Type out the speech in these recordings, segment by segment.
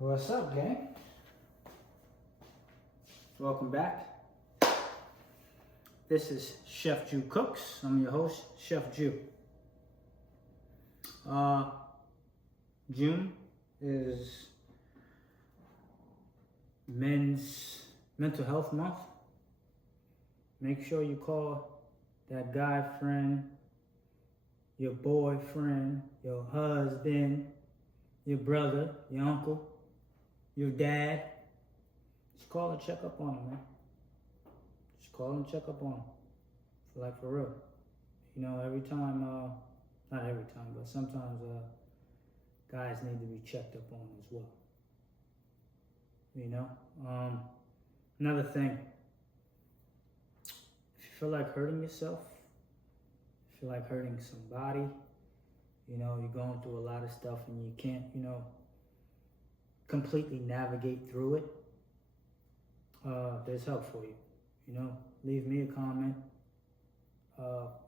What's up, gang? Welcome back. This is Chef Jew Cooks. I'm your host, Chef Jew. June is Men's Mental Health Month. Make sure you call that guy friend, your boyfriend, your husband, your brother, your uncle, your dad. Just call and check up on him, man. Just call and check up on him. For real. You know, every time, not every time, but sometimes guys need to be checked up on as well. You know? Another thing. If you feel like hurting yourself, if you feel like hurting somebody, you know, you're going through a lot of stuff and you can't, you know, completely navigate through it, there's help for you. You know, leave me a comment,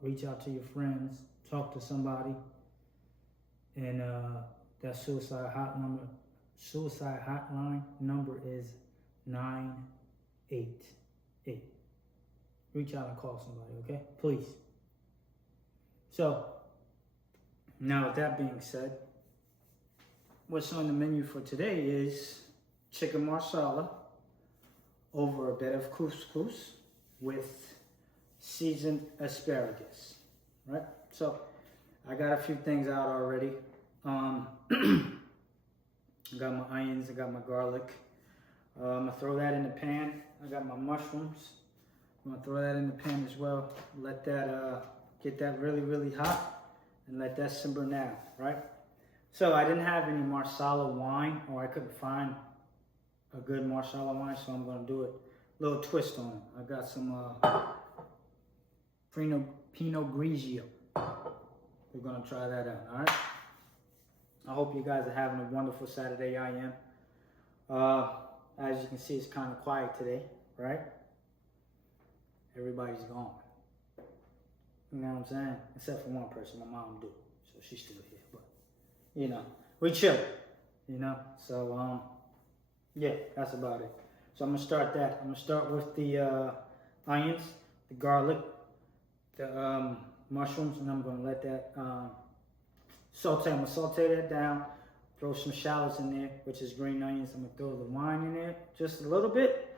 reach out to your friends, talk to somebody, and that suicide hotline number is 988. Reach out and call somebody, okay? Please. So, now with that being said, what's on the menu for today is chicken marsala over a bed of couscous with seasoned asparagus, right? So I got a few things out already. I got my onions, I got my garlic. I'm gonna throw that in the pan. I got my mushrooms. I'm gonna throw that in the pan as well. Let that get that really, really hot and let that simmer now, right? So I didn't have any Marsala wine, or I couldn't find a good Marsala wine, so I'm gonna do it a little twist on it. I got some Pinot Grigio. We're gonna try that out, all right? I hope you guys are having a wonderful Saturday. I am. As you can see, it's kind of quiet today, right? Everybody's gone. You know what I'm saying? Except for one person, my mom do. So she's still here, but you know, we chill, you know? So, yeah, that's about it. So I'm gonna start that. I'm gonna start with the onions, the garlic, the mushrooms, and I'm gonna let that saute. I'm gonna saute that down, throw some shallots in there, which is green onions. I'm gonna throw the wine in there, just a little bit,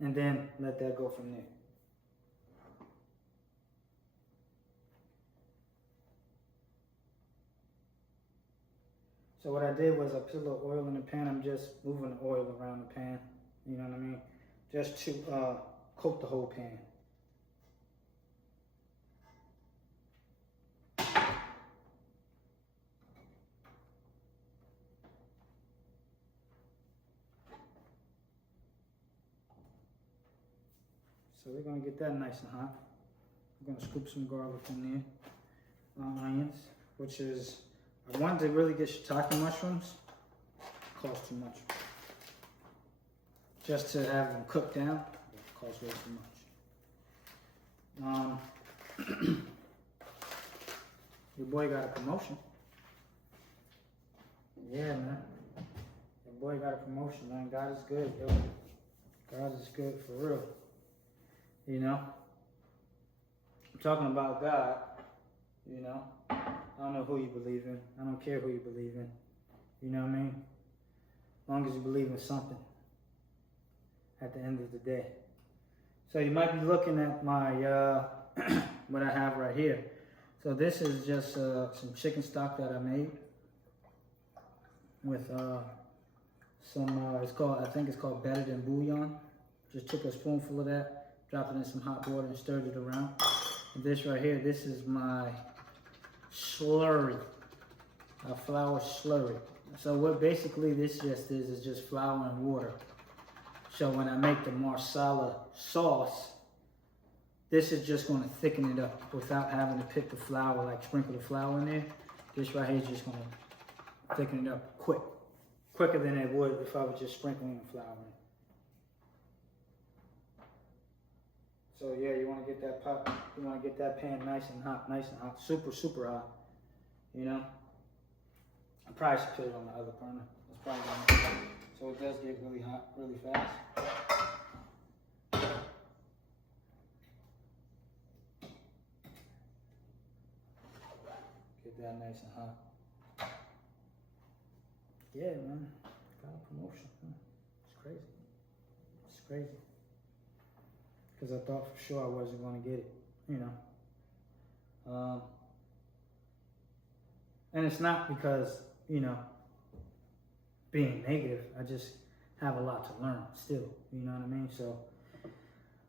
and then let that go from there. So what I did was I put a little oil in the pan. I'm just moving the oil around the pan, you know what I mean? Just to coat the whole pan. So we're gonna get that nice and hot. I'm gonna scoop some garlic in there, onions, which is, I wanted to really get shiitake mushrooms. Cost too much. Just to have them cooked down, it costs way too much. Your boy got a promotion. Yeah, man. Your boy got a promotion, man. God is good, yo. God is good for real. You know? I'm talking about God, you know? I don't know who you believe in. I don't care who you believe in. You know what I mean? As long as you believe in something at the end of the day. So you might be looking at my, what I have right here. So this is just some chicken stock that I made with some, I think it's called better than bouillon. Just took a spoonful of that, dropped it in some hot water and stirred it around. And this right here, this is my slurry, a flour slurry. So what basically this just is just flour and water. So when I make the Marsala sauce, this is just going to thicken it up without having to pick the flour, like sprinkle the flour in there. This right here is just going to thicken it up quicker than it would if I was just sprinkling the flour in. So yeah, you want to get that pot, you want to get that pan nice and hot, super, super hot, you know? I probably should put it on the other burner. It's probably gonna, so it does get really hot really fast. Get that nice and hot. Yeah, man. Got a promotion. It's crazy. It's crazy. Because I thought for sure I wasn't going to get it, you know. And it's not because, you know, being negative. I just have a lot to learn still, you know what I mean? So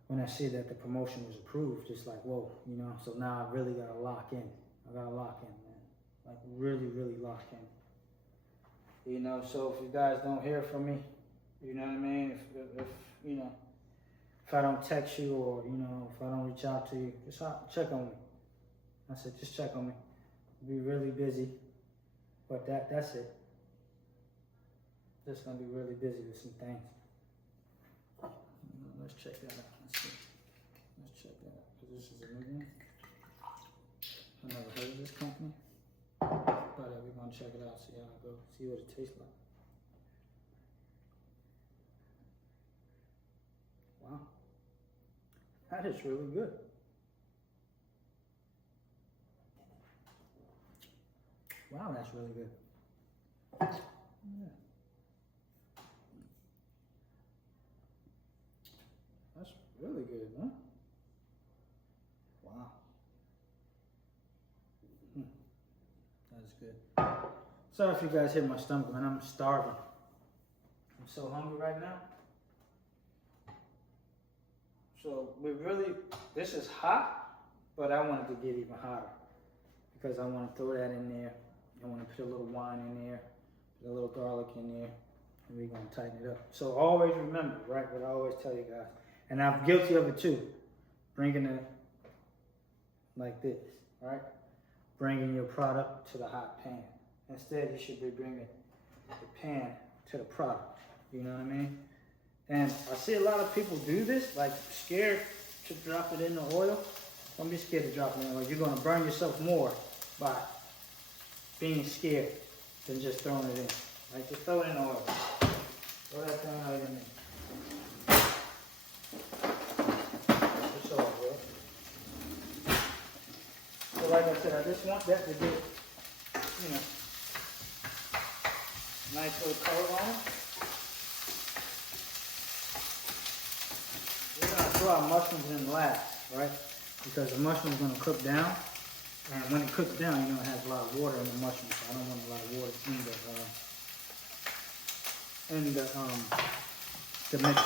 when I see that the promotion was approved, it's like, whoa, you know, so now I really got to lock in. I got to lock in, man. Like really, really lock in. You know, so if you guys don't hear from me, you know what I mean? If you know, if I don't text you or, you know, if I don't reach out to you, just check on me. I said, just check on me. I'll be really busy, but that's it. Just gonna be really busy with some things. Let's check that out. Let's see. Let's check that out, because this is a new one. I never heard of this company, but we're gonna check it out, see how it goes, see what it tastes like. Wow, that is really good. Wow, that's really good. Yeah. That's really good, huh? Wow. That is good. Sorry if you guys hit my stomach, man. I'm starving. I'm so hungry right now. So this is hot, but I wanted to get even hotter because I want to throw that in there. I want to put a little wine in there, put a little garlic in there, and we're going to tighten it up. So always remember, right, what I always tell you guys, and I'm guilty of it too, bringing it like this, right? Bringing your product to the hot pan. Instead, you should be bringing the pan to the product, you know what I mean? And I see a lot of people do this, like scared to drop it in the oil. Don't be scared to drop it in the oil. You're going to burn yourself more by being scared than just throwing it in. Like, just throw it in the oil. Throw that thing out in there. It's all good. So like I said, I just want that to get, you know, nice little color on it. We're going to throw our mushrooms in last, right? Because the mushroom's going to cook down. And when it cooks down, you know, it has a lot of water in the mushroom, so I don't want a lot of water in the mix.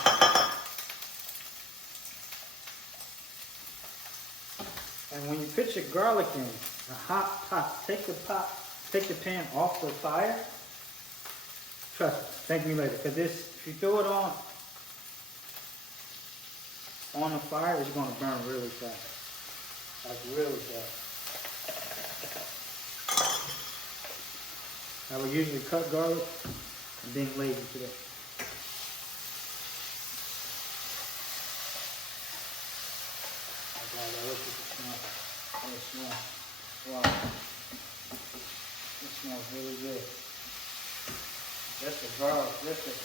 And when you put your garlic in a hot pot, take the pan off the fire. Trust me, thank me later. Because if you throw it on the fire, it's going to burn really fast. Like really fast. I would usually cut garlic. I'm being lazy today. Oh God, I wish you could smell. Oh, it smells. Wow. It smells really good. Just the garlic, just the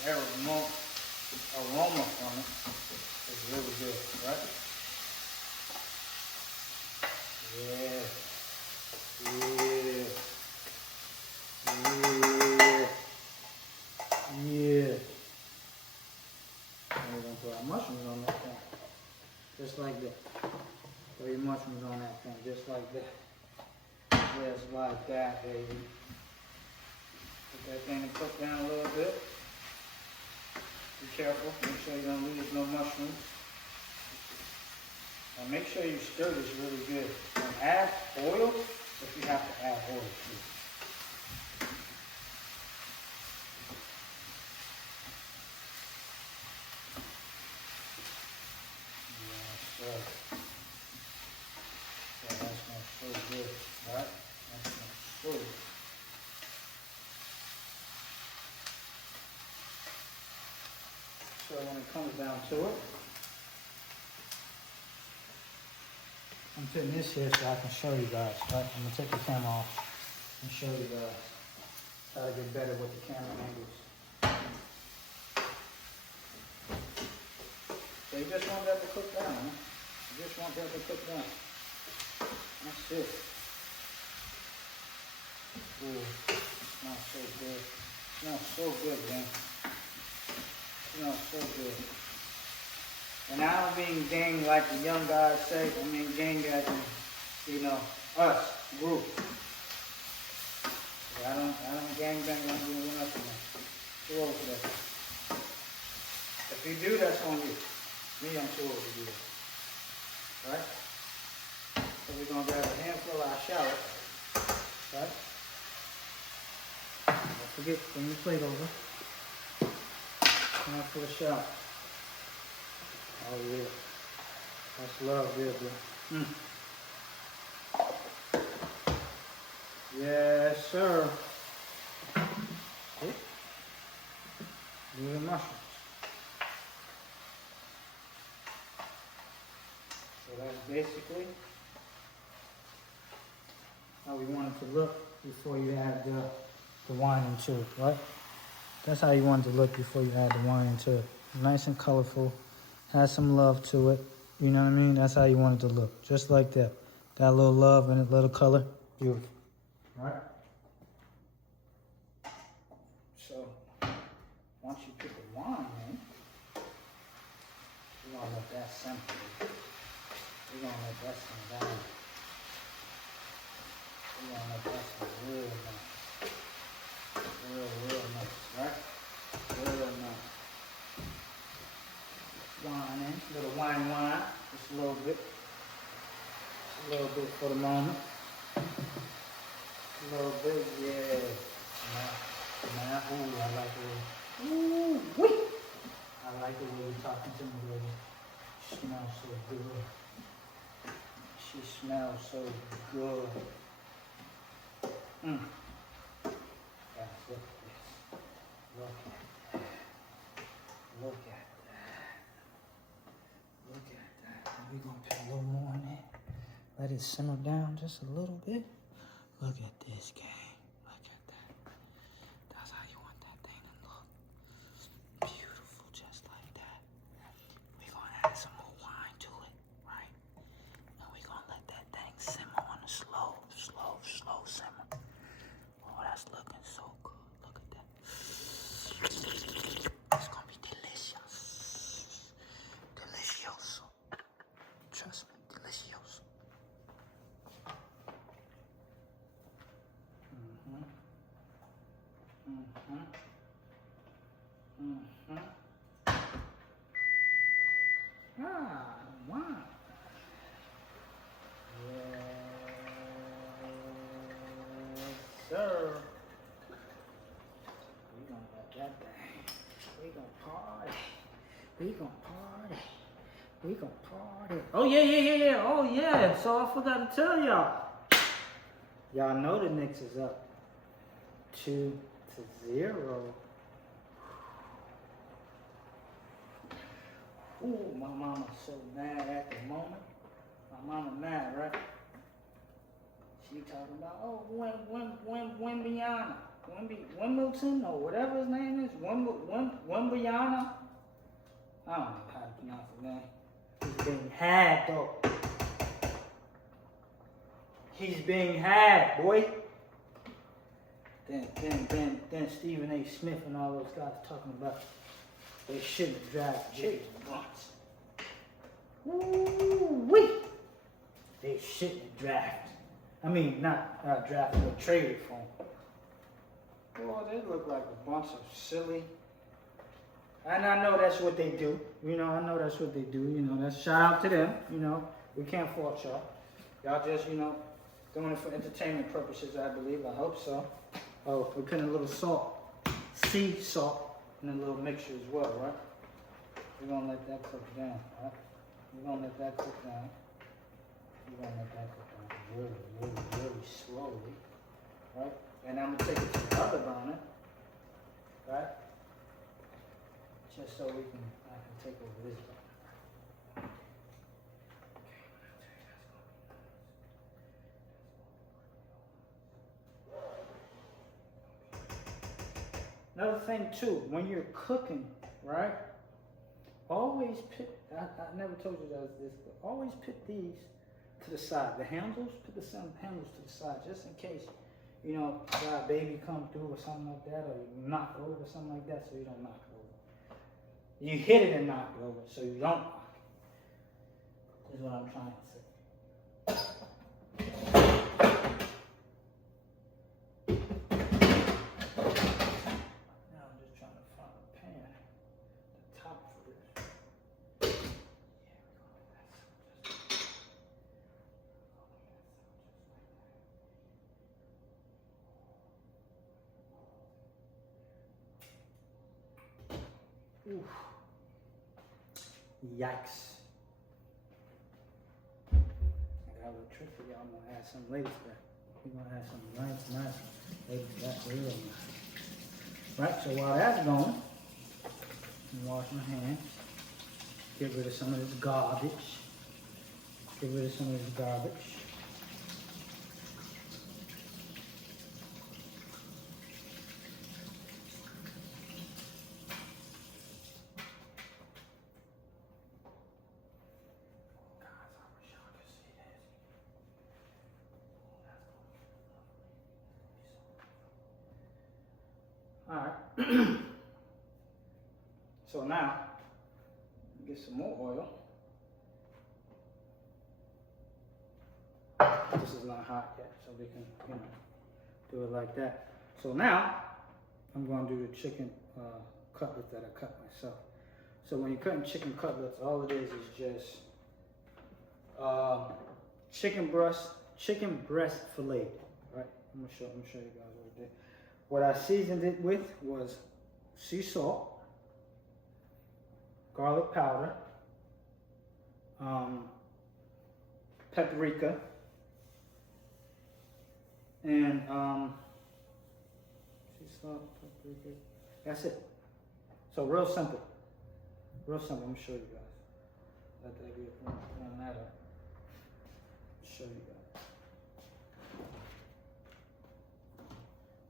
aroma from it is really good, right? Yeah. Yeah. Yeah. Yeah. And we're going to put our mushrooms on that thing. Just like that. Throw your mushrooms on that thing. Just like that. Just like that, baby. Put that thing to cook down a little bit. Be careful. Make sure you don't lose no mushrooms. And make sure you stir this really good. And add oil if you have to add oil too. Yeah, that smells so good, right? That smells so good. So when it comes down to it, I'm putting this here so I can show you guys, right? I'm gonna take the camera off and show you guys. Try to get better with the camera angles. So you just want that to cook down, huh? You just want that to cook down. That's it. Ooh, it smells so good. It smells so good, man. It smells so good. And I don't mean gang like the young guys say. I mean gang as in, you know, us, group. I don't gang bang on you or nothing. Too old for that. If you do, that's on you. Me, I'm too old to do that. Right? So we're gonna grab a handful of our shallot. Right? Don't forget, bring your plate over. Handful of shallot. Oh yeah. That's love there, bro. Yes, sir. These are mushrooms. So that's basically how we want it to look before you add the wine into it, right? That's how you want it to look before you add the wine into it. Nice and colorful. Has some love to it. You know what I mean? That's how you want it to look. Just like that. Got a little love in it, little color. Beautiful. Right? So, once you put the wine in, we're going to let that simmer. We're going to let that simmer down. We're going to let that simmer real nice. Real nice, right? Real nice. Wine in, little wine, just a little bit. Just a little bit for the moment. A little bit, yeah. Now, ooh, I like the way. Ooh, wee! I like the way you're talking to me, baby. She smells so good. She smells so good. Guys, look at this. Look at that. Look at that. Look at that. We're going to put a little more in there. Let it simmer down just a little bit. Look at this, gang. Look at that. That's how you want that thing to look. Beautiful, just like that. We're going to add some more wine to it, right? And we're going to let that thing simmer on a slow simmer. Oh, that's looking so good. Look at that. It's going to be delicious. Delicioso. Trust me, delicioso. Ah, wow. Yes, sir. We gonna let that thing. We gonna party. We gonna party. We gonna party. Oh yeah. Oh yeah. So I forgot to tell y'all. Y'all know the Knicks is up 2-0. Ooh, my mama's so mad at the moment. My mama mad, right? She talking about, oh, Wembyana. Wimbledon, or whatever his name is. Wembyana. I don't know how to pronounce his name. He's being had, though. He's being had, boy. Then Stephen A. Smith and all those guys talking about they shouldn't have drafted Jalen Brunson. Woo-wee! They shouldn't have drafted. I mean, not drafted, but traded for him. Boy, they look like a bunch of silly. And I know that's what they do. You know, I know that's what they do. You know, that's shout out to them. You know, we can't fault y'all. Y'all just, you know, doing it for entertainment purposes, I believe. I hope so. Oh, we put in a little salt, sea salt, in a little mixture as well, right? We're gonna let that cook down, right? We're gonna let that cook down. We're gonna let that cook down really slowly, right? And I'm gonna take it to the other burner, right? Just so I can take over this burner. Another thing too, when you're cooking, right? Always put, I never told you guys this, but always put these to the side. The handles, put the handles to the side, just in case, you know, got a baby come through or something like that, or you knock it over or something like that, so you don't knock it over. You hit it and knock it over, so you don't knock it. Is what I'm trying to say. Now I'm just trying to find a pan, the top for this. Oof. Yikes. I got a little trick for y'all. I'm going to add some lace back. We're going to add some nice lace back, real nice. Right, so while that's going, I'm wash my hands. Get rid of some of this garbage. Get rid of some of this garbage. Alright, so now, get some more oil. This is not hot yet, so we can, you know, do it like that. So now, I'm going to do the chicken cutlets that I cut myself. So when you're cutting chicken cutlets, all it is just chicken breast fillet, right? I'm gonna show you guys what I did. What I seasoned it with was sea salt, garlic powder, paprika, and sea salt, paprika. That's it. So real simple. Real simple. Let me show you guys. Let that get run that up. Show you guys.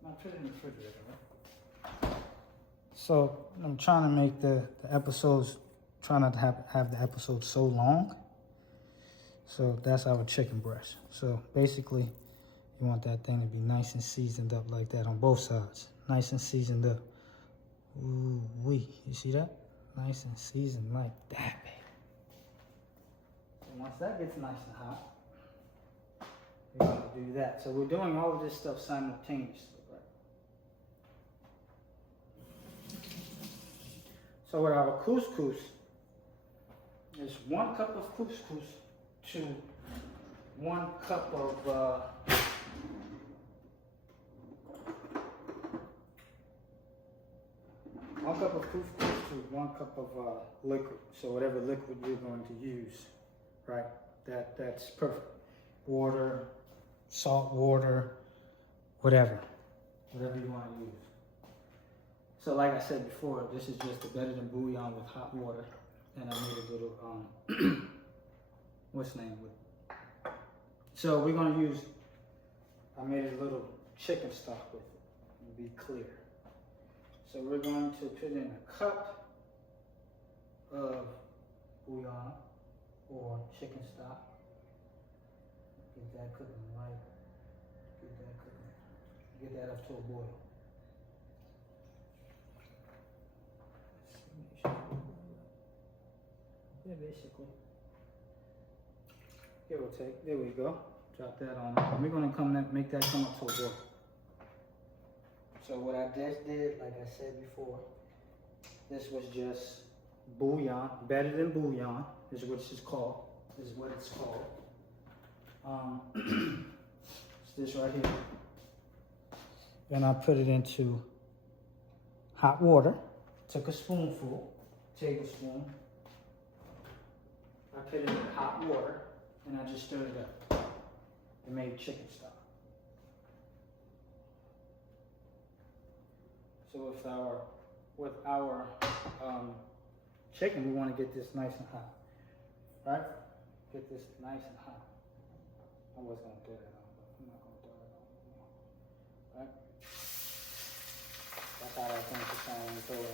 I'll put it in the refrigerator, right? So I'm trying to make the episodes, try not to have the episodes so long. So that's our chicken breast. So basically, you want that thing to be nice and seasoned up like that on both sides. Nice and seasoned up. Ooh wee, you see that? Nice and seasoned like that, baby. And once that gets nice and hot, we're gonna do that. So we're doing all of this stuff simultaneously. So with our couscous, is 1 cup of couscous to 1 cup of 1 cup of couscous to 1 cup of liquid. So whatever liquid you're going to use, right? That's perfect. Water, salt water, whatever you want to use. So like I said before, this is just a better than bouillon with hot water. And I made a little, what's the name with it? So we're gonna use, I made a little chicken stock with it, to be clear. So we're going to put in a cup of bouillon or chicken stock. Get that cooking right. Get that up to a boil. Yeah, basically. Give or take. There we go. Drop that on. And we're gonna make that come up to a boil. So what I just did, like I said before, this was just bouillon, better than bouillon, is what it's called. Is what it's called. It's this right here. Then I put it into hot water. Took a spoonful, tablespoon. I put it in hot water and I just stirred it up. It made chicken stock. So with our chicken, we want to get this nice and hot, right? Get this nice and hot. I was gonna throw that on, but I'm not gonna throw it on. Right? That's how that thing to sound and throw it in.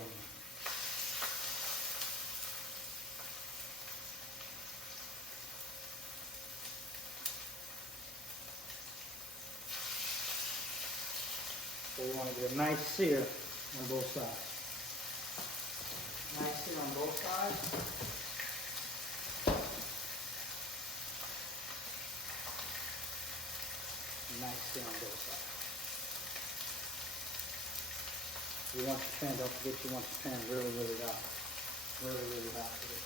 So we want to get a nice sear on both sides. Nice sear on both sides. Nice sear on both sides. You want your pan, don't forget you want your pan really, really hot. Really, really hot for this.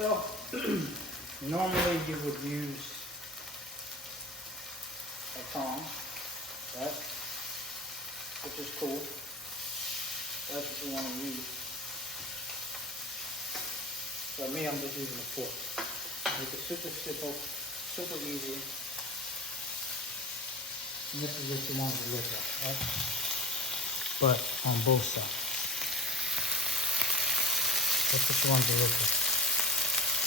So, normally you would use a tong, right? Which is cool. That's what you want to use. For me, I'm just using a fork. Make it super simple, super easy. And this is what you want to look at, right? But on both sides. That's what you want to look at.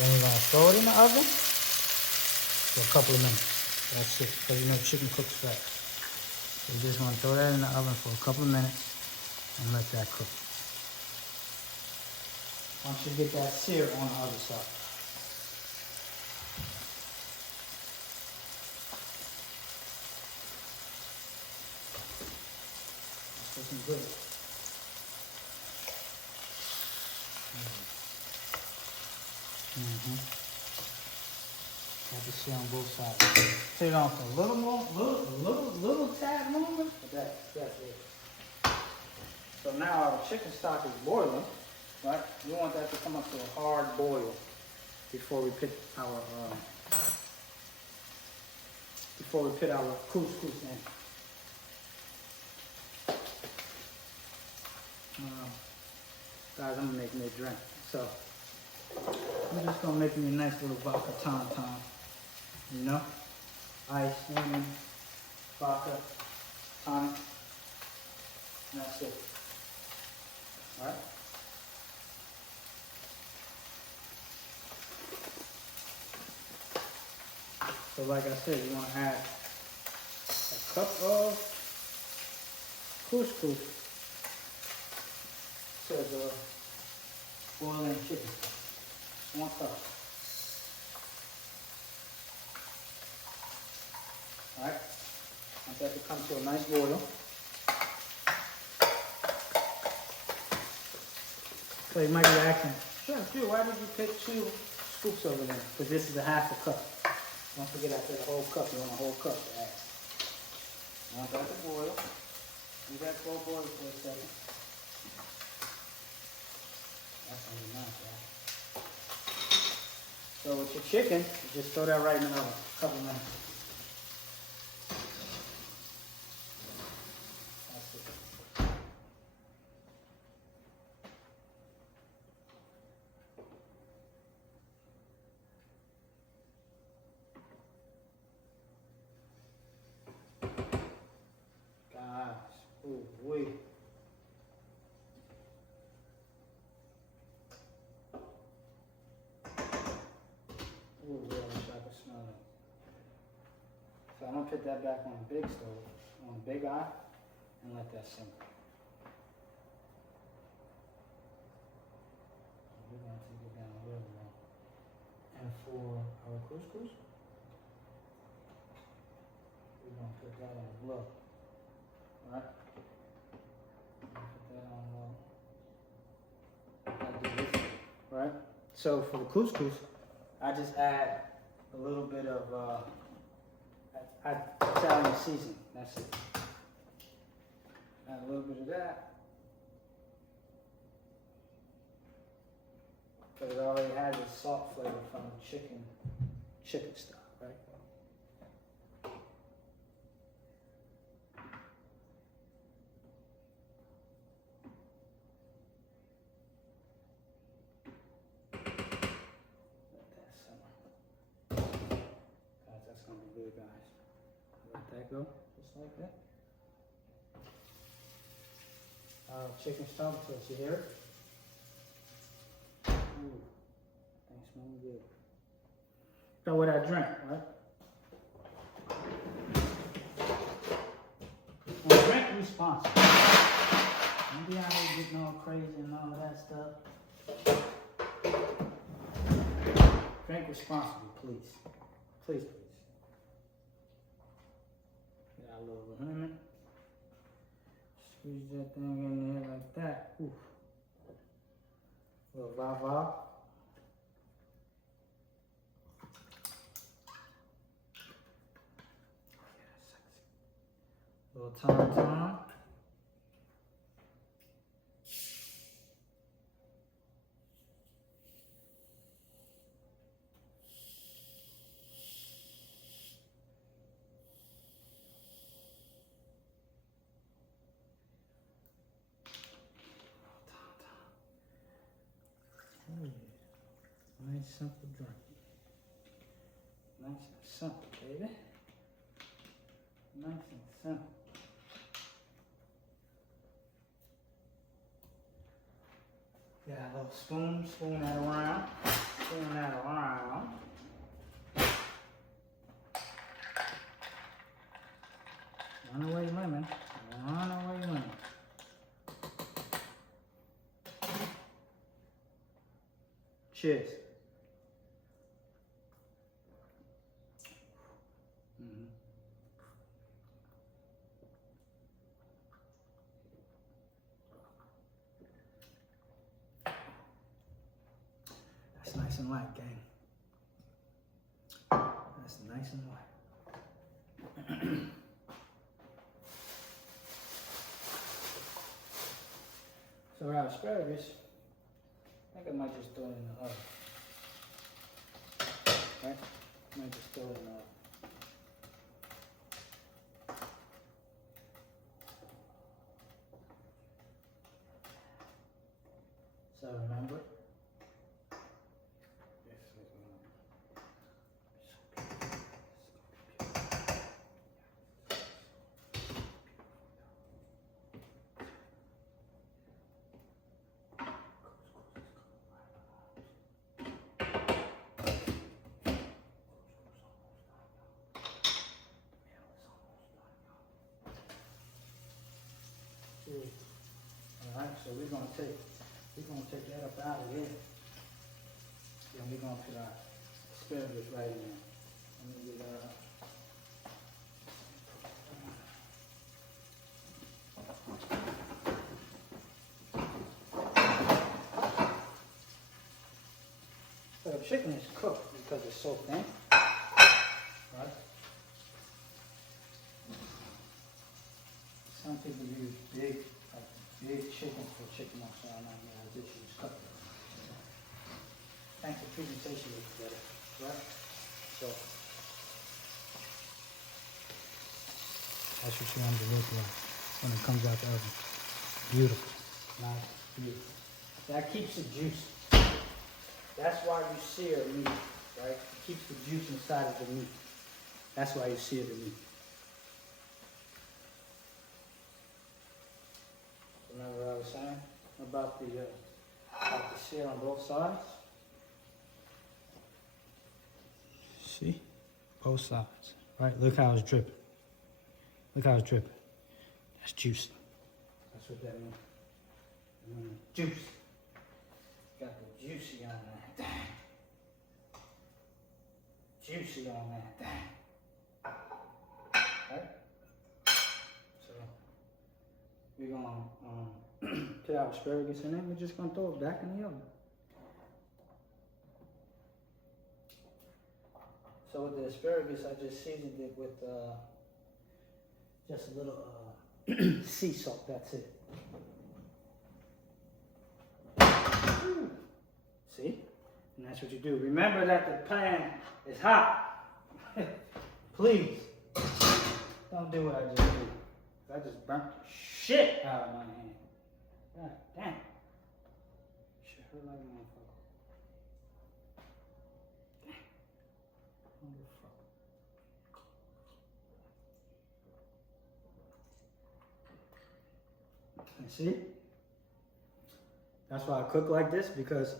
Then you're going to throw it in the oven for a couple of minutes. That's it, because you know chicken cooks fast. So you just want to throw that in the oven for a couple of minutes and let that cook. Once you get that sear on the other side. That's looking good. Have to sear on both sides. Take it off a little more, little tad longer, but that's it. So now our chicken stock is boiling, right? We want that to come up to a hard boil before we put our couscous in. Guys, I'm gonna make me a drink. So I'm just gonna make me a nice little vodka tom-tom. You know? Ice, lemon, vodka, tonic. And that's it. Alright? So like I said, you want to add a cup of couscous to the boiling chicken. 1 cup. Alright? Want that to come to a nice boil. So you might be asking, sure, why did you pick 2 scoops over there? Because this is a half a cup. Don't forget I said a whole cup. You want a whole cup to add. You want that to boil. Leave that slow boil for a second. That's gonna be nice, right? So with your chicken, you just throw that right in the oven, a couple minutes. That's it. Guys, ooh, wait. Ooh, really wish I could smell it. So I'm gonna put that back on the big stove, on the big eye, and let that simmer. We're gonna take it down real low. And for our couscous, we're gonna put that on low. Alright? Put that on low. Like this, right? So for the couscous, I just add a little bit of Italian seasoning. That's it. Add a little bit of that. Because it already has a salt flavor from the chicken stock, right? That's gonna be good, guys. Let that go, just like that. Chicken stock, so you hear it? Ooh, things smelling good. So what I drink, right? responsible. Don't be out here getting all crazy and all that stuff. Drink responsibly, please. Please, please. Get our little lemon. Squeeze that thing in there like that. Oof. Little va-va. Little tom-tom. Oh yeah. Nice simple drink. Nice and simple, baby. Nice and simple. Got a little spoon, spoon that around, spoon that around. Runaway lemon, runaway lemon. Cheers. That's nice and light, gang. That's nice and light. So our asparagus, I think I might just throw it in the oven. Right? I might just throw it in the oven. So remember, alright, so we're gonna take that up out of here. Then we're gonna put our asparagus right in there. Let me get So the chicken is cooked because it's so thin. Right? Some people use big chicken for chicken marsala. I just use cut. I think the presentation looks better, right? So that's what she wants to look like when it comes out the oven. Beautiful, nice, beautiful. That keeps it juicy. That's why you sear meat, right? It keeps the juice inside of the meat. That's why you sear the meat. Remember what I was saying about the sear on both sides? See? Both sides. Right? Look how it's dripping. Look how it's dripping. That's juicy. That's what that means. Juice. Got the juicy on that. Juicy on that. Right? So we're gonna put our asparagus in it. We're just gonna throw it back in the oven. So with the asparagus, I just seasoned it with just a little sea salt. That's it. See? And that's what you do. Remember that the pan is hot. Please don't do what I just did. I just burnt the shit out of my hand. God damn. Shit hurt like a motherfucker. And see? That's why I cook like this, because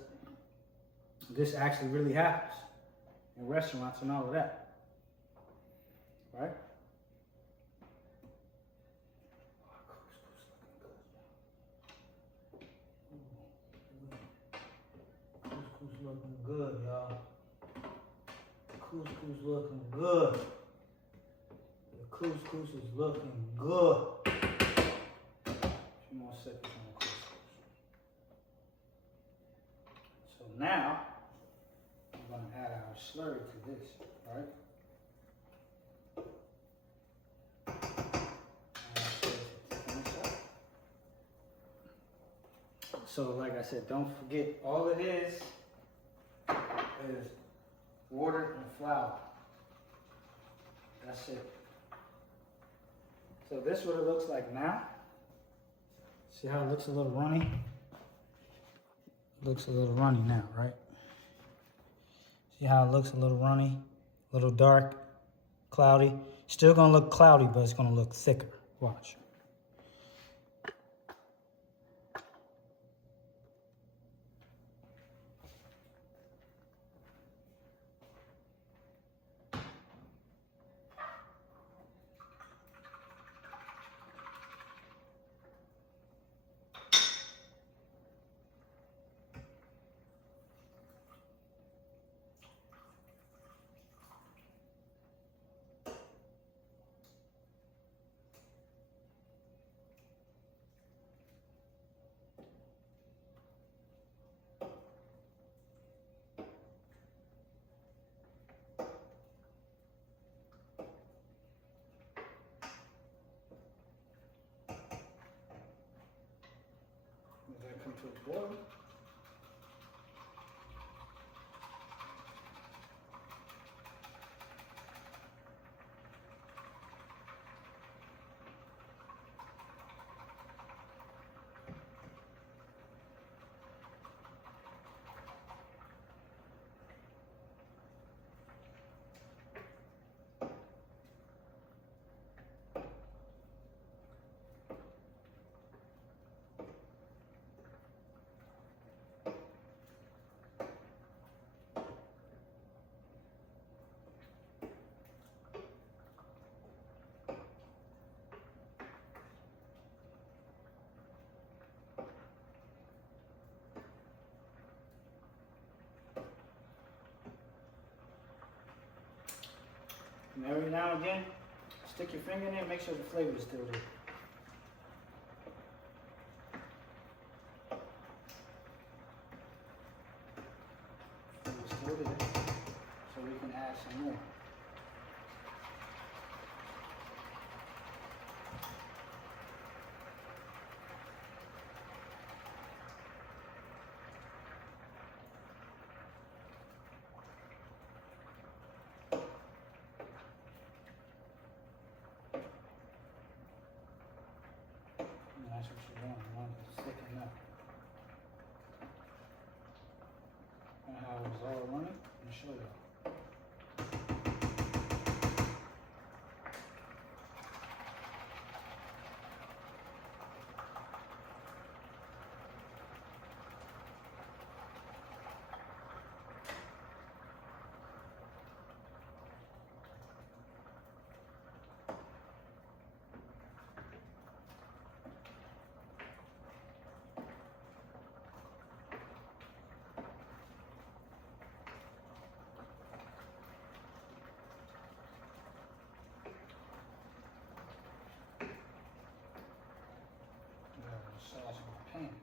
this actually really happens in restaurants and all of that. Right? good, y'all. The couscous looking good. The couscous is looking good. A few more seconds on the couscous. So now, we're going to add our slurry to this, right? So like I said, don't forget, all it is water and flour. That's it. So this is what it looks like now. See how it looks a little runny? It looks a little runny now, right? See how it looks a little runny, a little dark, cloudy. Still gonna look cloudy, but it's gonna look thicker. Watch. Let it come to a boil. And every now and again, stick your finger in there and make sure the flavor is still there. It's still there, so we can add some more. That's what you want. You want it to thicken up. And how it was all running, I'll show y'all. Sauce in the pan.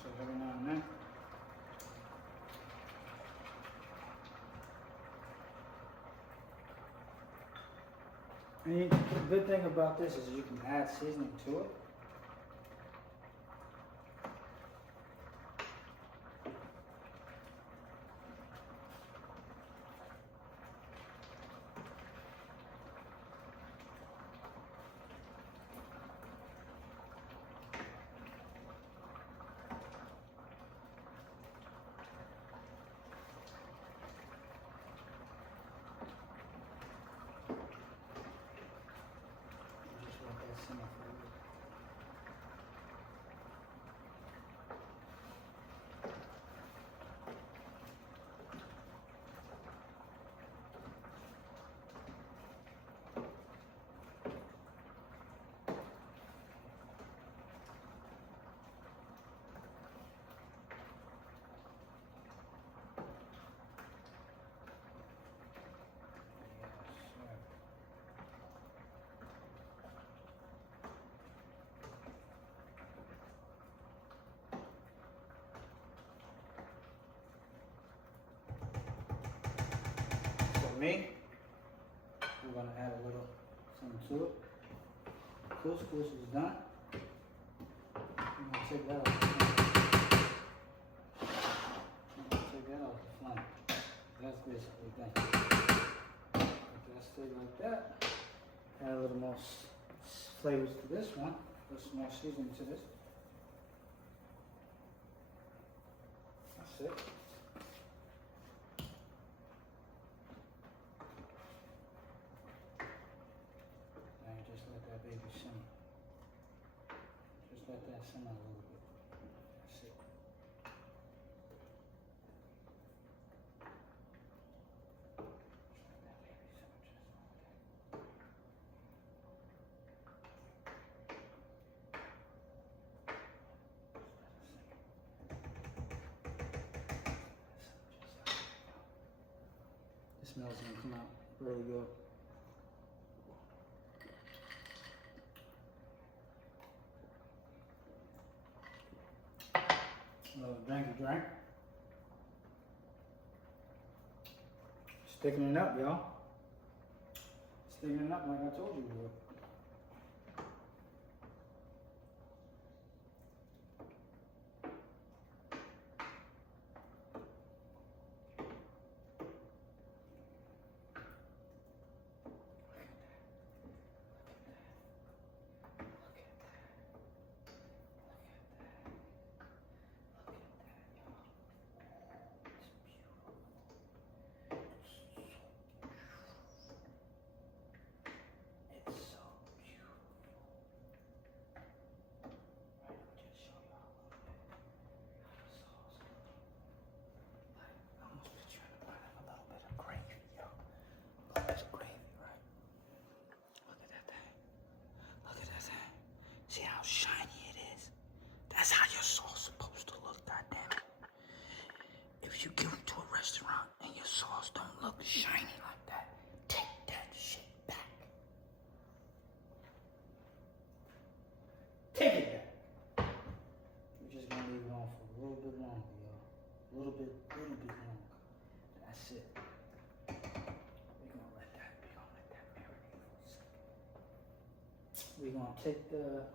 So every now and then. And the good thing about this is you can add seasoning to it. Just let that simmer for a little. me, we're gonna add a little something to it. Couscous is done. I'm gonna take that off the flame. I'm gonna take that off the flame. That's basically done. That stay like that. Add a little more flavors to this one. A little more seasoning to this. That's it. Now you just let that baby simmer. Just let that simmer a little bit. That's it. It smells gonna come out really good. Another drink. Sticking it up, y'all. Sticking it up like I told you we would. See how shiny it is? That's how your sauce is supposed to look, goddammit. If you go to a restaurant and your sauce don't look shiny like that, take that shit back. Take it back. We're just gonna leave it on for a little bit longer, y'all. A little bit longer. That's it. We're gonna let that marinate for a second. We're gonna take the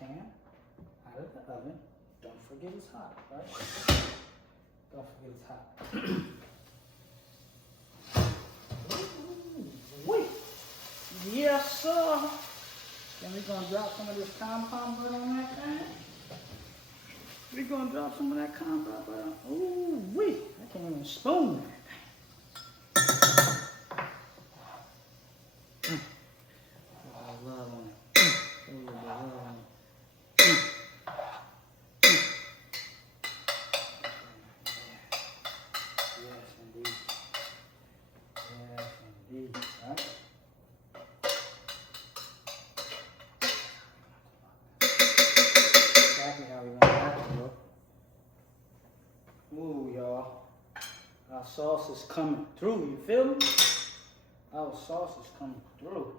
pan out of the oven. Don't forget it's hot, right? Don't forget it's hot. Wait. Yes, sir. Then we're gonna drop some of this compound butter on that thing. We're gonna drop some of that compound butter. Ooh, wait. I can't even spoon that thing. Ooh, y'all. Our sauce is coming through, you feel me? Our sauce is coming through.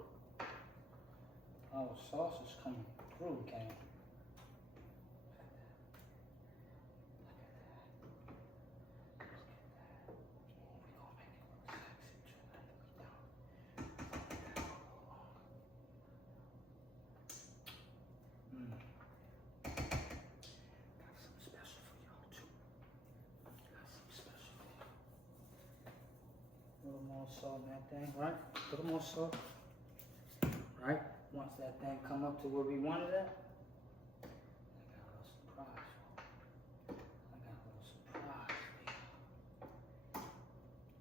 Our sauce is coming through, gang. More salt in that thing, right? A little more salt, right? Once that thing come up to where we wanted it, I got a little surprise.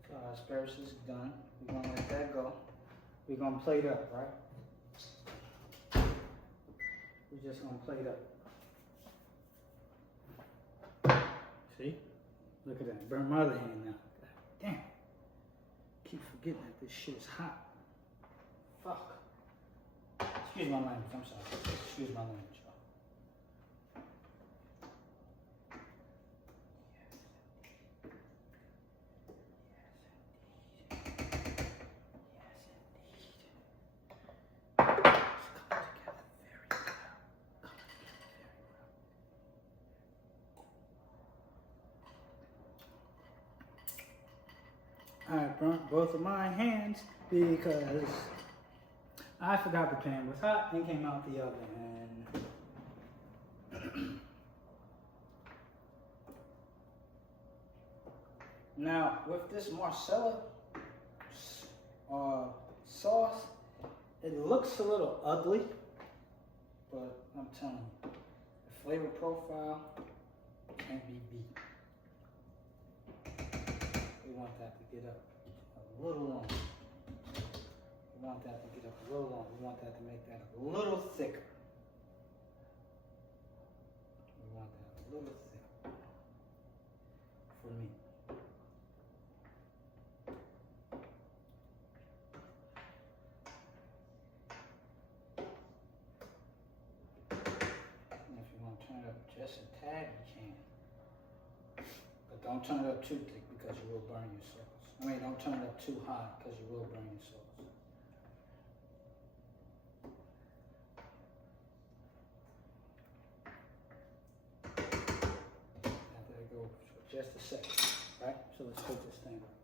So our asparagus is done. We're gonna let that go. We're gonna plate up, right? We're just gonna plate up. See? Look at that. Burn my other hand now. God damn. Keep forgetting that this shit is hot. Fuck. Excuse my language, I'm sorry. Excuse my language, y'all. I burnt both of my hands because I forgot the pan was hot and came out the oven. Now, with this Marsala sauce, it looks a little ugly, but I'm telling you, the flavor profile can't be beat. We want that to get up a little longer. We want that to get up a little longer. We want that to make that a little thicker. We want that a little thicker for me. Just a tad you can. But don't turn it up too thick because you will burn your sauce. I mean, don't turn it up too high because you will burn your sauce. Let that go for just a second, right? So let's put this thing up.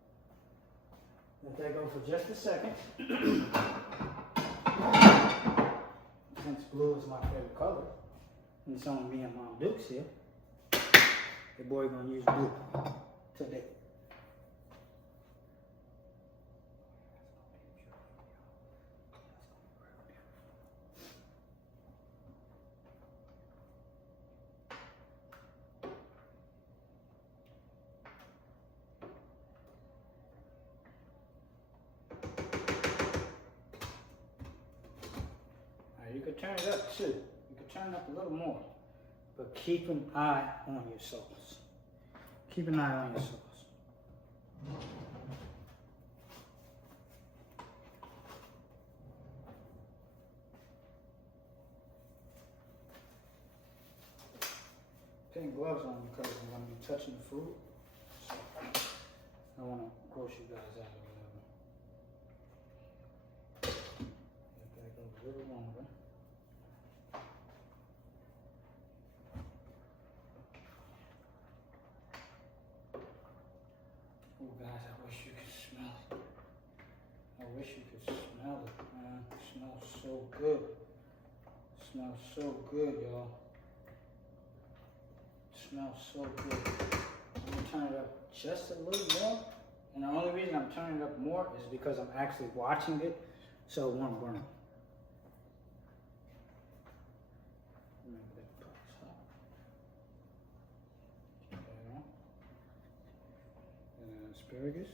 Let that go for just a second. Since blue is my favorite color, and it's only me and Mom Dukes here, the boy gonna use blue today. Now you could turn it up too. Turn it up a little more, but keep an eye on your sauce. Keep an eye on your sauce. Putting gloves on because I'm going to be touching the food, so I don't want to gross you guys out or whatever. Let that go a little longer. Oh guys, I wish you could smell it. I wish you could smell it, man. It smells so good. It smells so good, y'all. It smells so good. I'm gonna turn it up just a little more. And the only reason I'm turning it up more is because I'm actually watching it, so it won't burn. Asparagus.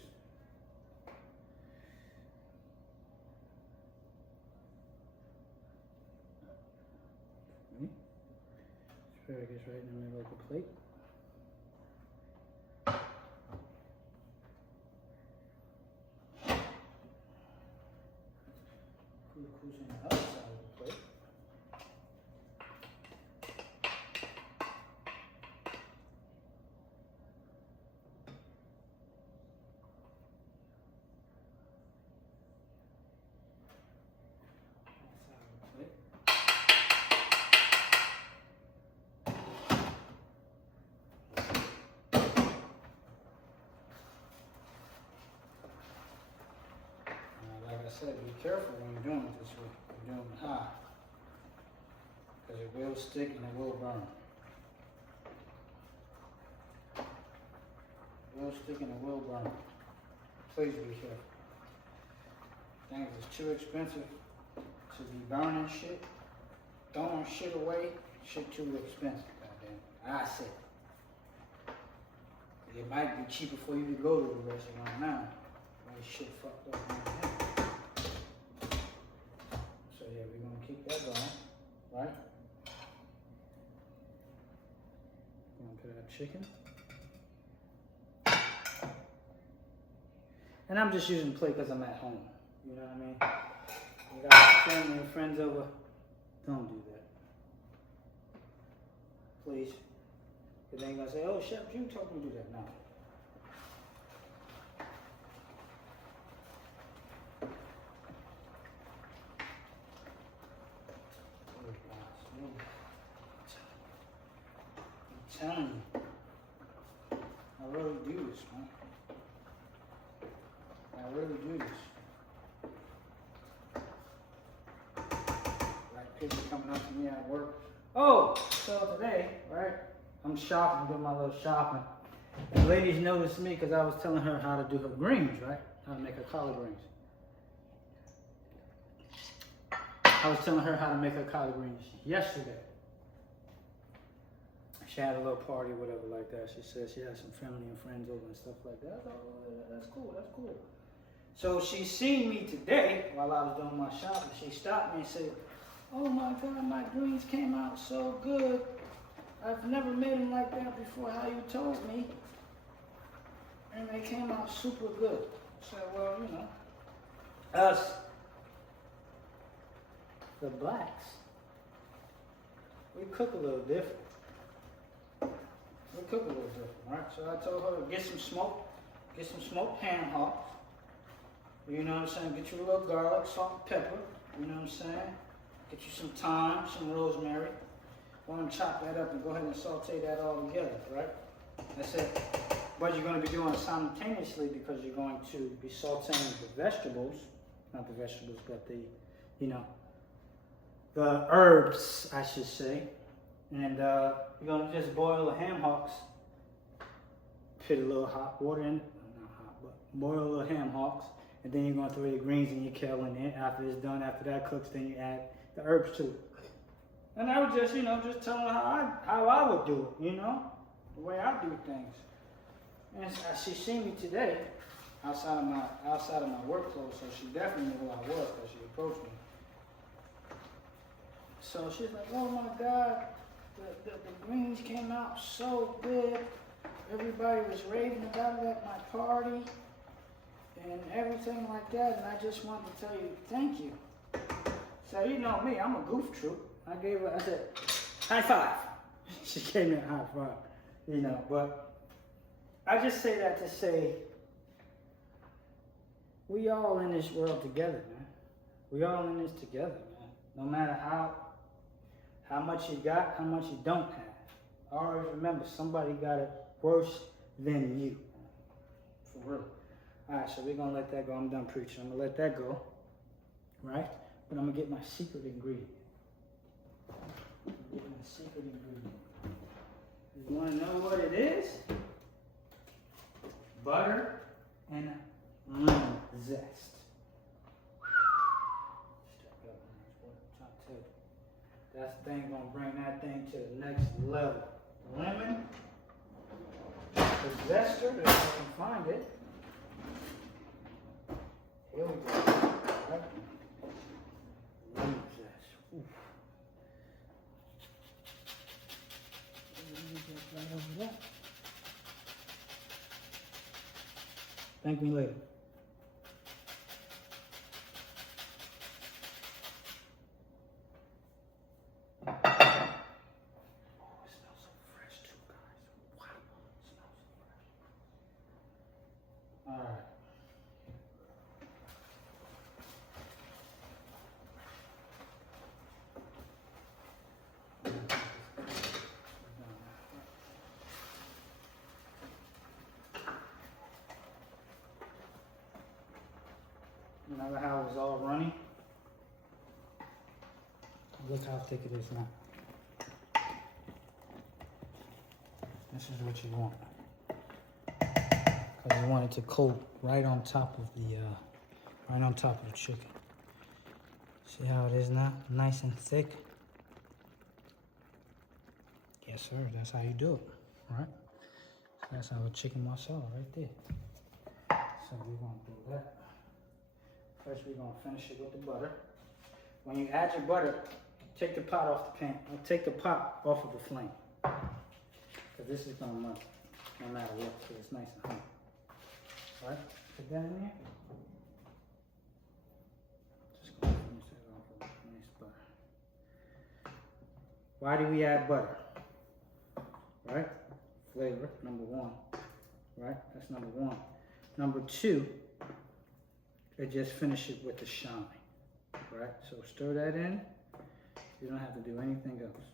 Asparagus right in the middle of the plate. Cuckoo's on the other side of the plate. Be careful when you're doing it this way. You're doing it high, because it will stick and it will burn. It will stick and it will burn. Please be careful. Things is too expensive to be burning shit, throwing shit away. Shit too expensive, goddamn. I said it might be cheaper for you to go to the restaurant now. This shit fucked up right now. So yeah, we're gonna keep that going, right? We're gonna put our chicken. And I'm just using the plate because I'm at home. You know what I mean? You got family and friends over, don't do that. Please. Because they ain't gonna say, oh, Chef, you told me to do that. No. I'm telling you. I really do this, man. really do this. Like people coming up to me at work. Oh, so today, right? I'm shopping, doing my little shopping. And the ladies noticed me because I was telling her how to do her greens, right? How to make her collard greens. I was telling her how to make her collard greens yesterday. She had a little party, whatever, like that. She said she had some family and friends over and stuff like that. I thought, oh, that's cool, that's cool. So she seen me today while I was doing my shopping. She stopped me and said, oh my God, my greens came out so good. I've never made them like that before, how you told me. And they came out super good. I said, well, you know, us, the blacks, we cook a little different. We cook a little different, right? So I told her to get some smoked ham hocks. You know what I'm saying? Get you a little garlic, salt, and pepper. You know what I'm saying? Get you some thyme, some rosemary. Want to chop that up and go ahead and saute that all together, right? That's it. But you're going to be doing it simultaneously because you're going to be sauteing the vegetables, not the vegetables, but the, you know, the herbs, I should say. And you're going to just boil the ham hocks. Put a little hot water in, not hot, but boil a little ham hocks. And then you're going to throw your greens and your kale in there. After it's done, after that cooks, then you add the herbs to it. And I was just, you know, just telling her how I would do it, you know, the way I do things. And she seen me today outside of my work clothes, so she definitely knew who I was because she approached me. So she's like, oh my God, the greens came out so good. Everybody was raving about it at my party and everything like that. And I just wanted to tell you, thank you. So you know me, I'm a goof troop. I said, high five. She gave me a high five, you know, but I just say that to say, we all in this world together, man. We all in this together, man. No matter how much you got, how much you don't have. Always remember, somebody got it worse than you. For real. All right, so we're going to let that go. I'm done preaching. I'm going to let that go, right? But I'm going to get my secret ingredient. Get my secret ingredient. You want to know what it is? Butter and lemon zest. That thing gonna bring that thing to the next level. Lemon, the zester, if I can find it. Here we go. Right. Lemon zest. Oof. Right over that. Thank me later. Remember how it was all runny? Look how thick it is now. This is what you want. Because you want it to coat right on top of the chicken. See how it is now? Nice and thick. Yes, sir. That's how you do it, right? That's our chicken marsala right there. So we're gonna do that. First, we're gonna finish it with the butter. When you add your butter, take the pot off the pan. Take the pot off of the flame, because this is gonna melt no matter what. So it's nice and hot. All right, put that in there. Just gonna finish that off with nice butter. Why do we add butter? Right, flavor, number one. Right, that's number one. Number two. And just finish it with the shine, right? So stir that in. You don't have to do anything else.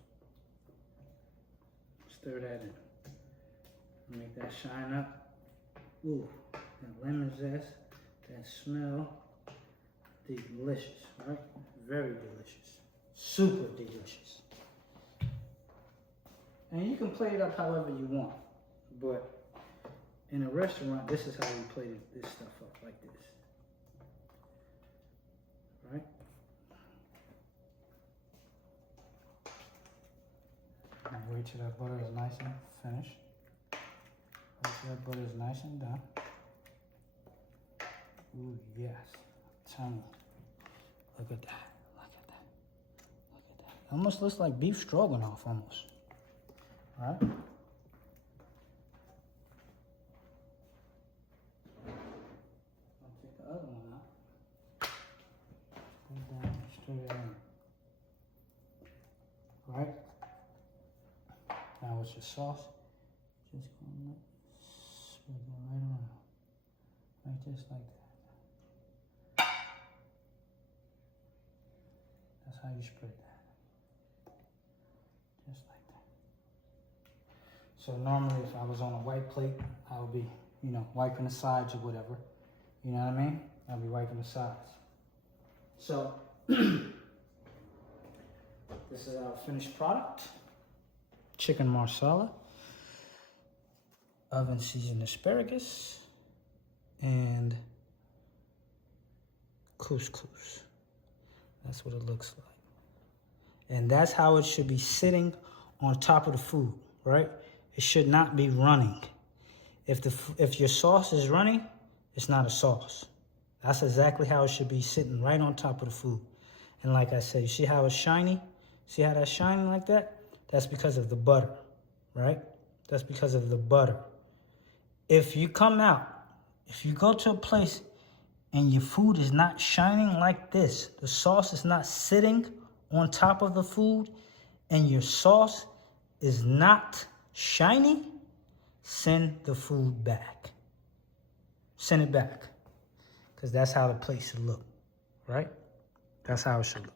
Stir that in. Make that shine up. Ooh, that lemon zest, That smell, delicious, right? Very delicious, super delicious. And you can plate it up however you want, but in a restaurant, this is how we plate this stuff up, like this, right? And wait till that butter is nice and finished. Wait till that butter is nice and done. Ooh, yes. Tell me. Look at that. Look at that. Look at that. It almost looks like beef stroganoff, almost. All right? I'll take the other one out. Go down straight in. All right? Now with your sauce, just gonna spread that right around. Like just like that. That's how you spread that. Just like that. So normally if I was on a white plate, I would be, you know, wiping the sides or whatever. You know what I mean? I'll be wiping the sides. So this is our finished product. Chicken marsala, oven seasoned asparagus, and couscous. That's what it looks like. And that's how it should be sitting on top of the food, right? It should not be running. If your sauce is running, it's not a sauce. That's exactly how it should be sitting right on top of the food. And like I said, you see how it's shiny? See how that's shining like that? That's because of the butter, right? That's because of the butter. If you come out, if you go to a place and your food is not shining like this, the sauce is not sitting on top of the food, and your sauce is not shiny, send the food back. Send it back. Because that's how the plate should look, right? That's how it should look.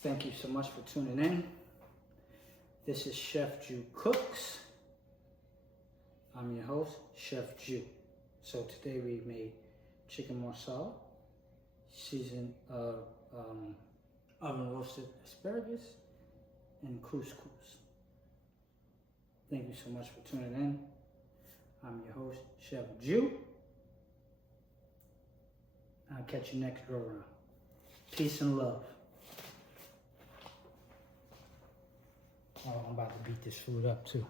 Thank you so much for tuning in. This is Chef Jew Cooks. I'm your host, Chef Jew. So today we made chicken marsala, seasoned oven roasted asparagus, and couscous. Thank you so much for tuning in. I'm your host, Chef Jew. I'll catch you next go around. Peace and love. Oh, I'm about to beat this food up too.